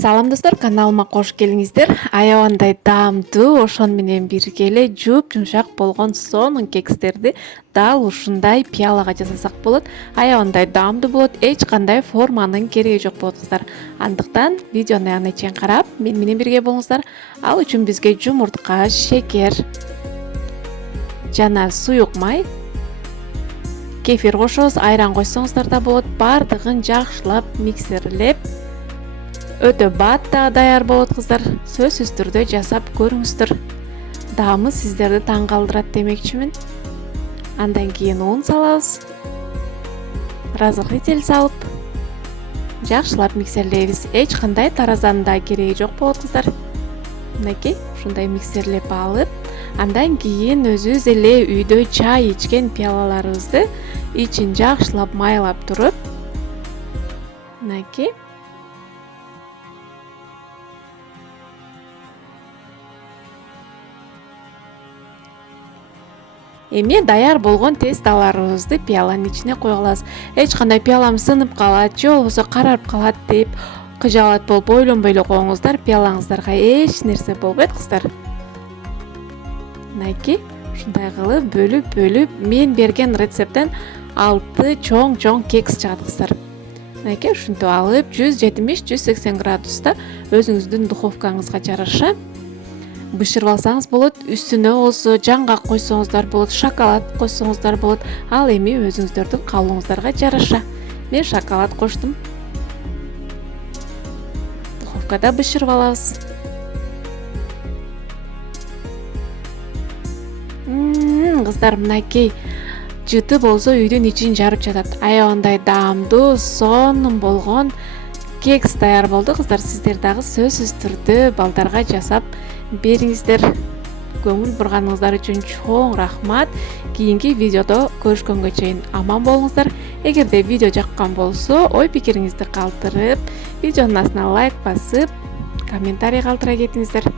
Салам достор, каналыма кош келиңиздер. Аябандай даамдуу, ошон менен бирге эле жумшак болгон сонун кекстерди дал ушундай пиалага жасасак болот. Аябандай даамдуу болот, эч кандай форманын кереги жок болот кыздар. Андыктан видеону аягына чейин карап, мен менен бирге болуңуздар. Ал үчүн бизге жумуртка, шекер жана суюк май, кефир кошобуз, айран койсоңуздар да болот. Бардыгын жакшылап миксерлеп өтө бат да даяр болот кыздар. Сөзсүз түрдө жасап көрүңүздөр. Даамы сиздерди таң калтырат демекчимин. Андан кийин ун салабыз. Разрыхлитель салып жакшылап миксерлейбиз. Эч кандай таразанын да кереги жок болот кыздар. Мынакей ушундай миксерлеп алып, андан кийин өзүбүз эле үйдө чай ичкен пиалаларыбызды ичин жакшылап майлап туруп, мынакей эми даяр болгон тесталарыбызды пиаланын ичине кое алабыз. Эч кандай пиалам сынып калат же болбосо карарып калат деп кыжаалат болуп ойлонбой эле коюңуздар. Пиалаңыздарга эч нерсе болбойт кыздар. Мынакей ушундай кылып бөлүп мен берген рецепттен 6 чоң кекс чыгат кыздар. Мынакей ушинтип алып 170-180 градуста өзүңүздүн духовкаңызга жараша бышырып алсаңыз болот. Үстүнө болсо жаңгак койсоңуздар болот, шоколад койсоңуздар болот. Ал эми өзүңүздөрдүн каалооңуздарга жараша. Мен шоколад коштум. Духовкада бышырып алабыз. Кыздар, мынакей жыты болсо үйдүн ичин жарып жатат. Аябандай даамдуу, сонун болгон кекс даяр болду кыздар. Сиздер дагы сөзсүз түрдө балдарга жасап бериңиздер. Көңүл бурганыңыздар үчүн чоң рахмат. Кийинки видеодо көрүшкөнгө чейин аман болуңуздар. Эгерде видео жаккан болсо, ой пикириңизди калтырып, видеонун астына лайк басып, комментарий калтыра кетиңиздер.